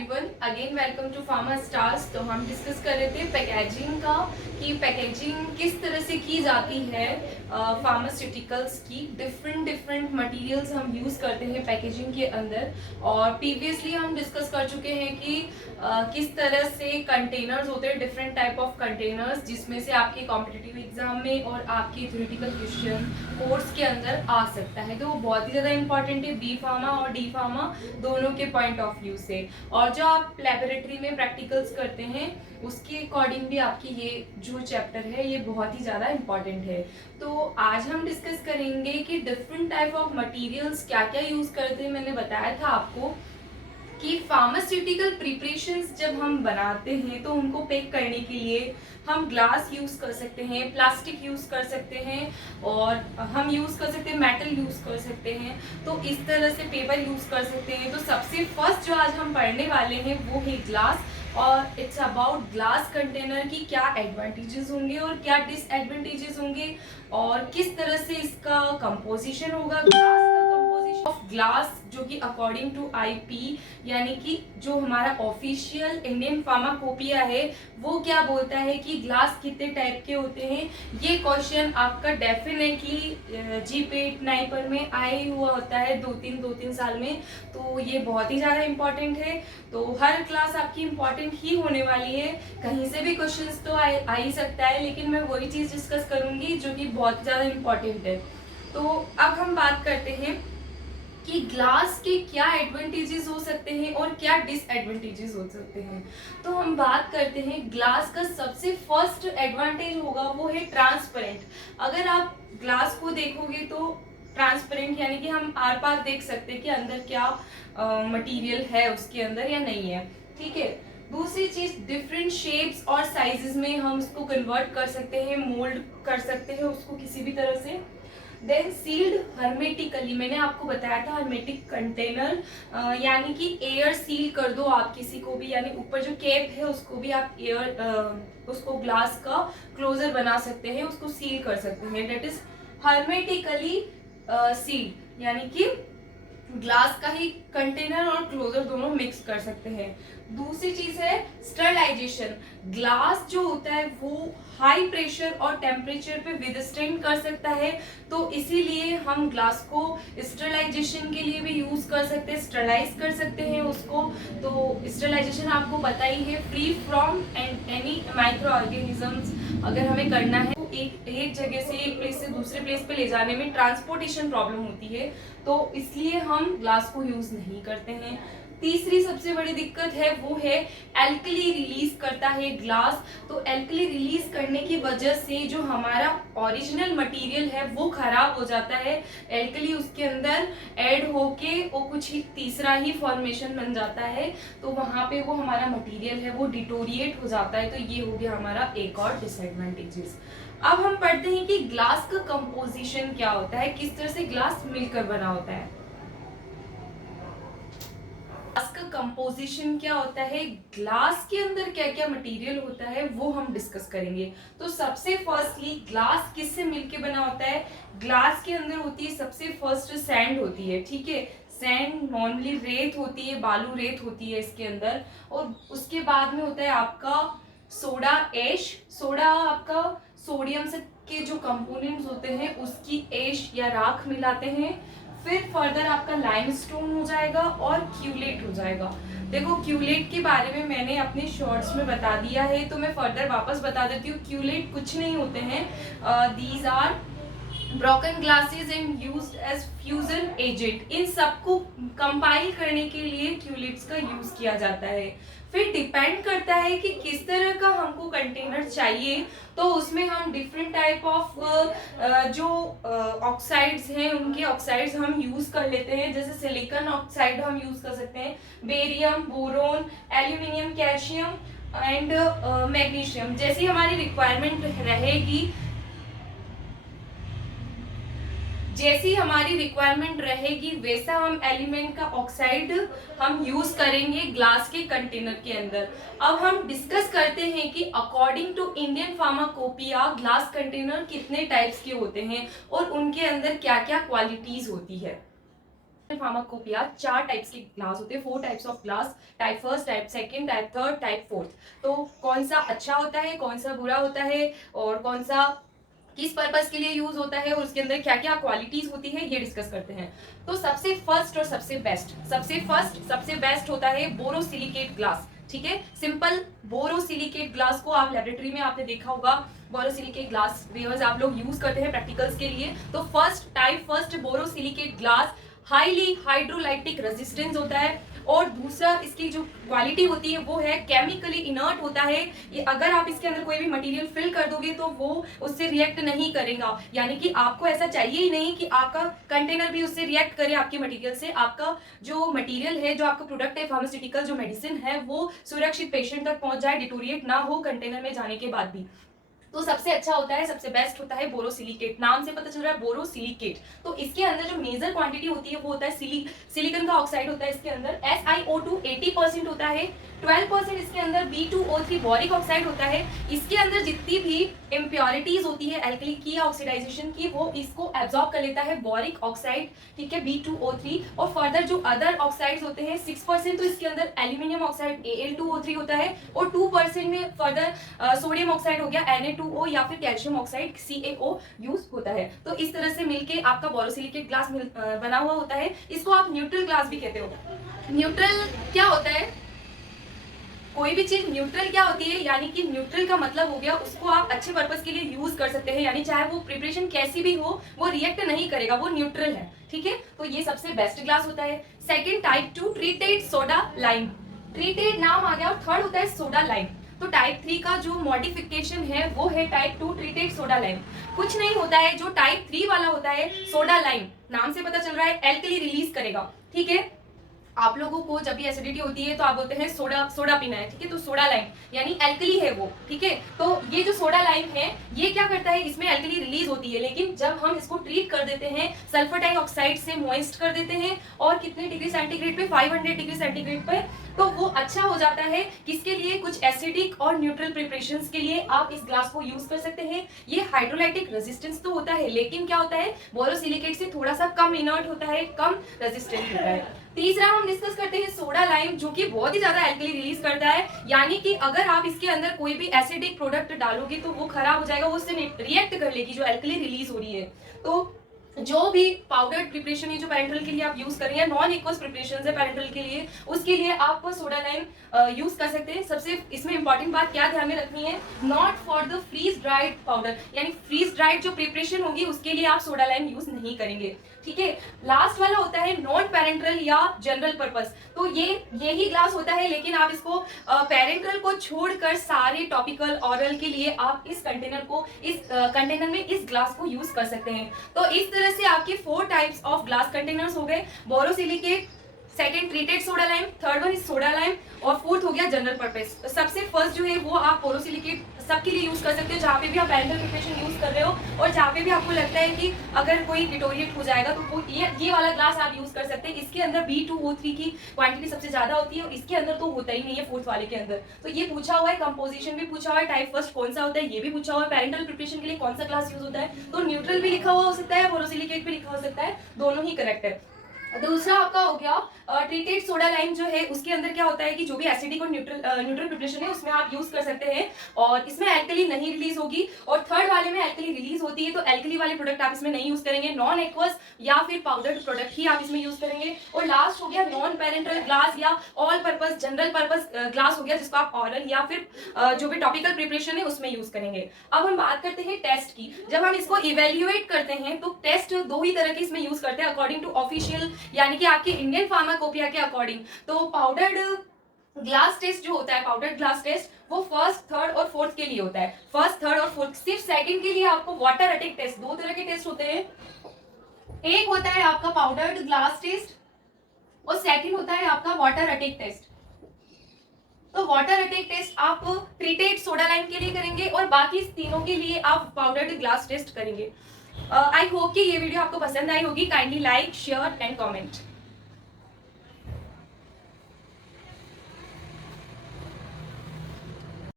Everyone, again welcome to Pharma Stars. तो हम discuss कर रहे थे पैकेजिंग का कि पैकेजिंग किस तरह से की जाती है। फार्मास्यूटिकल्स की डिफरेंट डिफरेंट मटेरियल्स हम यूज़ करते हैं पैकेजिंग के अंदर। और प्रीवियसली हम डिस्कस कर चुके हैं कि किस तरह से कंटेनर्स होते हैं, डिफरेंट टाइप ऑफ कंटेनर्स, जिसमें से आपके कॉम्पिटिटिव एग्जाम में और आपके थ्योरेटिकल क्वेश्चन कोर्स के अंदर आ सकता है। तो वो बहुत ही ज़्यादा इंपॉर्टेंट है बी फार्मा और डी फार्मा दोनों के पॉइंट ऑफ व्यू से। और जो आप लेबोरेटरी में प्रैक्टिकल्स करते हैं उसके अकॉर्डिंग भी आपकी ये जो चैप्टर है ये बहुत ही ज़्यादा इंपॉर्टेंट है। तो आज हम डिस्कस करेंगे कि डिफरेंट टाइप ऑफ मटेरियल्स क्या क्या यूज़ करते हैं। मैंने बताया था आपको कि फार्मास्यूटिकल प्रिपरेशंस जब हम बनाते हैं तो उनको पैक करने के लिए हम ग्लास यूज़ कर सकते हैं, प्लास्टिक यूज़ कर सकते हैं, और हम यूज़ कर सकते हैं मेटल यूज़ कर सकते हैं। तो इस तरह से पेपर यूज़ कर सकते हैं। तो सबसे फर्स्ट जो आज हम पढ़ने वाले हैं वो है ग्लास, और इट्स अबाउट ग्लास कंटेनर की क्या एडवांटेजेस होंगे और क्या डिसएडवांटेजेस होंगे, और किस तरह से इसका कंपोजिशन होगा। ग्लास का कंपोजिशन ऑफ ग्लास जो कि अकॉर्डिंग टू आईपी यानी कि जो हमारा ऑफिशियल इंडियन फार्माकोपिया है वो क्या बोलता है कि ग्लास कितने टाइप के होते हैं। ये क्वेश्चन आपका डेफिनेटली जीपेट नाइपर में आए हुआ होता है दो तीन साल में। तो ये बहुत ही ज़्यादा इंपॉर्टेंट है। तो हर क्लास आपकी इंपॉर्टेंट ही होने वाली है, कहीं से भी क्वेश्चंस तो आ ही सकता है, लेकिन मैं वही चीज़ डिस्कस करूंगी जो कि बहुत ज़्यादा इंपॉर्टेंट है। तो अब हम बात करते हैं कि ग्लास के क्या एडवांटेजेस हो सकते हैं और क्या डिसएडवांटेजेस हो सकते हैं। तो हम बात करते हैं ग्लास का सबसे फर्स्ट एडवांटेज होगा वो है ट्रांसपेरेंट। अगर आप ग्लास को देखोगे तो ट्रांसपेरेंट यानी कि हम आर पार देख सकते हैं कि अंदर क्या मटेरियल है उसके अंदर या नहीं है। ठीक है। दूसरी चीज, डिफरेंट शेप्स और साइजेस में हम उसको कन्वर्ट कर सकते हैं, मोल्ड कर सकते हैं उसको किसी भी तरह से। देन सील्ड हर्मेटिकली, मैंने आपको बताया था हर्मेटिक कंटेनर यानी कि एयर सील कर दो आप किसी को भी, यानी ऊपर जो कैप है उसको भी आप एयर उसको ग्लास का क्लोजर बना सकते हैं, उसको सील कर सकते हैं। डेट इज हर्मेटिकली सील, यानी कि ग्लास का ही कंटेनर और क्लोजर दोनों मिक्स कर सकते हैं। दूसरी चीज है स्टरलाइजेशन। ग्लास जो होता है वो हाई प्रेशर और टेम्परेचर पे विदस्टैंड कर सकता है, तो इसीलिए हम ग्लास को स्टरलाइजेशन के लिए भी यूज कर सकते हैं, स्टरलाइज कर सकते हैं उसको। तो स्टरलाइजेशन आपको पता ही है, free from any micro organisms अगर हमें करना है तो एक जगह से एक प्लेस से दूसरे प्लेस पे ले जाने में ट्रांसपोर्टेशन प्रॉब्लम होती है, तो इसलिए हम ग्लास को यूज नहीं करते हैं। तीसरी सबसे बड़ी दिक्कत है वो है एल्कली रिलीज करता है ग्लास। तो एल्कली रिलीज करने की वजह से जो हमारा ओरिजिनल मटेरियल है वो खराब हो जाता है। एल्कली उसके अंदर ऐड होके वो कुछ ही तीसरा ही फॉर्मेशन बन जाता है, तो वहां पे वो हमारा मटेरियल है वो डिटोरिएट हो जाता है। तो ये हो गया हमारा एक और डिसएडवांटेजेस। अब हम पढ़ते हैं कि ग्लास का कंपोजिशन क्या होता है, किस तरह से ग्लास मिलकर बना होता है। ग्लास का कंपोजिशन क्या होता है, ग्लास के अंदर क्या क्या मटेरियल होता है वो हम डिस्कस करेंगे। तो सबसे फर्स्टली ग्लास किससे मिलके बना होता है। ग्लास के अंदर होती है सबसे फर्स्ट सैंड होती है। ठीक है, सैंड नॉर्मली रेत होती है, बालू रेत होती है इसके अंदर। और उसके बाद में होता है आपका सोडा ऐश। सोडा आपका सोडियम से के जो कंपोनेंट्स होते हैं उसकी ऐश या राख मिलाते हैं। फिर फर्दर आपका लाइमस्टोन हो जाएगा और क्यूलेट हो जाएगा। देखो क्यूलेट के बारे में मैंने अपने शॉर्ट्स में बता दिया है, तो मैं फर्दर वापस बता देती हूँ। क्यूलेट कुछ नहीं होते हैं, these are broken glasses and used as fusion agent. इन सबको कंपाइल करने के लिए क्यूलेट्स का यूज किया जाता है। फिर डिपेंड करता है कि किस तरह का हमको कंटेनर चाहिए, तो उसमें हम डिफरेंट टाइप ऑफ जो ऑक्साइड्स हैं उनके ऑक्साइड्स हम यूज कर लेते हैं। जैसे सिलिकॉन ऑक्साइड हम यूज कर सकते हैं, barium, boron, aluminium, calcium and magnesium. जैसी हमारी रिक्वायरमेंट रहेगी, जैसी हमारी रिक्वायरमेंट रहेगी वैसा हम एलिमेंट का ऑक्साइड हम यूज करेंगे ग्लास के कंटेनर के अंदर। अब हम डिस्कस करते हैं कि according to Indian pharmacopoeia glass container कितने टाइप्स के होते हैं और उनके अंदर क्या क्या क्वालिटीज होती है। फार्माकोपिया 4 टाइप्स के ग्लास होते हैं, 4 types of glass, type first, type second, type third, type fourth. तो कौन सा अच्छा होता है, कौन सा बुरा होता है, और कौन सा किस पर्पस के लिए यूज होता है, और उसके अंदर क्या क्या क्वालिटीज होती है, ये डिस्कस करते हैं। तो सबसे फर्स्ट और सबसे बेस्ट होता है बोरोसिलिकेट ग्लास। ठीक है, सिंपल बोरोसिलिकेट ग्लास को आप लेबोरेटरी में आपने देखा होगा, बोरोसिलिकेट ग्लास वेयर्स आप लोग यूज करते हैं प्रैक्टिकल्स के लिए। तो first borosilicate glass highly hydrolytic resistance होता है, और दूसरा इसकी जो क्वालिटी होती है वो है केमिकली इनर्ट होता है। ये अगर आप इसके अंदर कोई भी मटेरियल फिल कर दोगे तो वो उससे रिएक्ट नहीं करेगा, यानी कि आपको ऐसा चाहिए ही नहीं कि आपका कंटेनर भी उससे रिएक्ट करे आपके मटेरियल से। आपका जो मटेरियल है, जो आपका प्रोडक्ट है, फार्मास्यूटिकल जो मेडिसिन है, वो सुरक्षित पेशेंट तक पहुंच जाए, डिटोरिएट ना हो कंटेनर में जाने के बाद भी। तो सबसे अच्छा होता है, सबसे बेस्ट होता है बोरोसिलिकेट। नाम से पता चल रहा है बोरोसिलिकेट। तो इसके अंदर जो मेजर क्वांटिटी होती है वो होता है सिलिकॉन का ऑक्साइड होता है इसके अंदर, SiO2 80% होता है, 12% इसके अंदर B2O3 बोरिक ऑक्साइड होता है। इसके अंदर जितनी भी इम्प्योरिटीज होती है एल्कली की या ऑक्सीडाइजेशन की, वो इसको एब्जॉर्ब कर लेता है बोरिक ऑक्साइड, ठीक है, B2O3। और फर्दर जो अदर ऑक्साइड्स होते हैं 6% तो इसके अंदर एल्यूमिनियम ऑक्साइड Al2O3 होता है, और 2% में फर्दर सोडियम ऑक्साइड हो गया Na2O, या फिर कैल्शियम ऑक्साइड CaO यूज होता है। तो इस तरह से मिलके आपका बोरोसिलिकेट ग्लास बना हुआ होता है। इसको आप न्यूट्रल ग्लास भी कहते हो। न्यूट्रल क्या होता है, कोई भी चीज न्यूट्रल क्या होती है, यानी कि न्यूट्रल का मतलब हो गया उसको आप अच्छे पर्पस के लिए यूज कर सकते हैं, यानी चाहे वो प्रिपरेशन कैसी भी हो वो रिएक्ट नहीं करेगा, वो न्यूट्रल है। ठीक है, तो ये सबसे बेस्ट ग्लास होता है। Second type 2 treated soda lime, treated नाम आ गया, और थर्ड होता है सोडा लाइम। तो टाइप 3 का जो मॉडिफिकेशन है वो है टाइप 2 ट्रीटेड सोडा लाइम। कुछ नहीं होता है, जो टाइप 3 वाला होता है सोडा लाइम, नाम से पता चल रहा है एल्कली रिलीज करेगा। ठीक है, आप लोगों को जब भी एसिडिटी होती है तो आप बोलते हैं सोडा पीना है, ठीक है, तो सोडा लाइम यानी एल्कली है वो। ठीक है, तो ये जो सोडा लाइम है ये क्या करता है, इसमें एल्कली रिलीज होती है, लेकिन जब हम इसको ट्रीट कर देते हैं सल्फर डाइऑक्साइड से मॉइस्ट कर देते हैं, और कितने डिग्री सेंटीग्रेड पे, 500 डिग्री सेंटीग्रेड पे, तो वो अच्छा हो जाता है। किसके लिए, कुछ एसिडिक और न्यूट्रल प्रिपरेशंस के लिए आप इस ग्लास को यूज कर सकते हैं। ये हाइड्रोलाइटिक रेजिस्टेंस तो होता है, लेकिन क्या होता है, बोरोसिलिकेट से थोड़ा सा कम इनर्ट होता है, कम रेजिस्टेंट होता है। तीसरा हम डिस्कस करते हैं सोडा लाइम, जो कि बहुत ही ज्यादा एल्कली रिलीज करता है, यानी कि अगर आप इसके अंदर कोई भी एसिडिक प्रोडक्ट डालोगे तो वो खराब हो जाएगा, वो उससे रिएक्ट कर लेगी जो एल्कली रिलीज हो रही है। तो जो भी पाउडर प्रिपरेशन है जो पैरेंटल के लिए आप यूज कर रही हैं, नॉन एक्वस प्रिपरेशन है पैरेंटल के लिए, उसके लिए आप सोडा लाइम यूज कर सकते हैं। सबसे इसमें इंपॉर्टेंट बात क्या ध्यान में रखनी है, not for the freeze dried powder, यानी फ्रीज ड्राइड जो प्रिपरेशन होगी उसके लिए आप सोडा लाइम यूज नहीं करेंगे। ठीक है, लास्ट वाला होता है नॉन पेरेंटल या जनरल पर्पस। तो यही ग्लास होता है, लेकिन आप इसको पेरेंटल को छोड़कर सारे टॉपिकल ऑरल के लिए आप इस कंटेनर में इस ग्लास को यूज कर सकते हैं। तो इस तरह से आपके 4 टाइप्स ऑफ ग्लास कंटेनर्स हो गए, borosilicate, second treated soda lime, third one is soda lime, और फोर्थ हो गया जनरल पर्पस। तो सबसे फर्स्ट जो है वो आप बोरोसिलिकेट सबके लिए यूज कर सकते हो, जहाँ पे भी आप पेरेंटल प्रिपरेशन यूज कर रहे हो, और जहाँ पे भी आपको लगता है कि अगर कोई डिटोरिएट हो जाएगा तो ये वाला ग्लास आप यूज कर सकते हैं। इसके अंदर B2O3 की क्वांटिटी सबसे ज्यादा होती है, और इसके अंदर तो होता ही नहीं है फोर्थ वाले के अंदर। तो ये पूछा हुआ है, कंपोजिशन भी पूछा हुआ है, टाइप फर्स्ट कौन सा होता है ये भी पूछा हुआ है, पेरेंटल प्रिपरेशन के लिए कौन सा ग्लास यूज होता है, तो न्यूट्रल भी लिखा हुआ हो सकता है, बोरोसिलिकेट भी लिखा हो सकता है, दोनों ही करेक्ट है। दूसरा आपका हो गया ट्रीटेड सोडा लाइम, जो है उसके अंदर क्या होता है कि जो भी एसिडिक और न्यूट्रल प्रिपरेशन है उसमें आप यूज कर सकते हैं, और इसमें एल्कली नहीं रिलीज होगी। और थर्ड वाले में एल्कली रिलीज होती है, तो एल्कली वाले प्रोडक्ट आप इसमें नहीं यूज करेंगे, नॉन एक्वस या फिर पाउडर्ड प्रोडक्ट ही आप इसमें यूज करेंगे। और लास्ट हो गया नॉन पेरेंटल ग्लास या all purpose general purpose glass हो गया, जिसको आप ऑरल या फिर जो भी टॉपिकल प्रिपरेशन है उसमें यूज करेंगे। अब हम बात करते हैं टेस्ट की। जब हम इसको इवेल्युएट करते हैं तो टेस्ट 2 ही तरह के इसमें यूज करते हैं अकॉर्डिंग टू ऑफिशियल, यानी कि आपके इंडियन फार्माकोपिया के अकॉर्डिंग। तो पाउडर्ड ग्लास टेस्ट जो होता है, पाउडर्ड ग्लास टेस्ट, वो फर्स्ट, थर्ड और फोर्थ के लिए होता है। फर्स्ट, थर्ड और फोर्थ। सिर्फ सेकंड के लिए आपको वाटर अटैक टेस्ट, 2 तरह के टेस्ट होते हैं। एक होता है आपका पाउडर्ड ग्लास टेस्ट, और सेकंड होता है आपका वाटर अटैक टेस्ट। तो वाटर अटैक टेस्ट आप ट्रीटेड सोडा लाइम के लिए करेंगे, और बाकी तीनों के लिए आप पाउडर्ड ग्लास टेस्ट करेंगे। आई होप कि ये वीडियो आपको पसंद आई होगी। Kindly like, share and comment.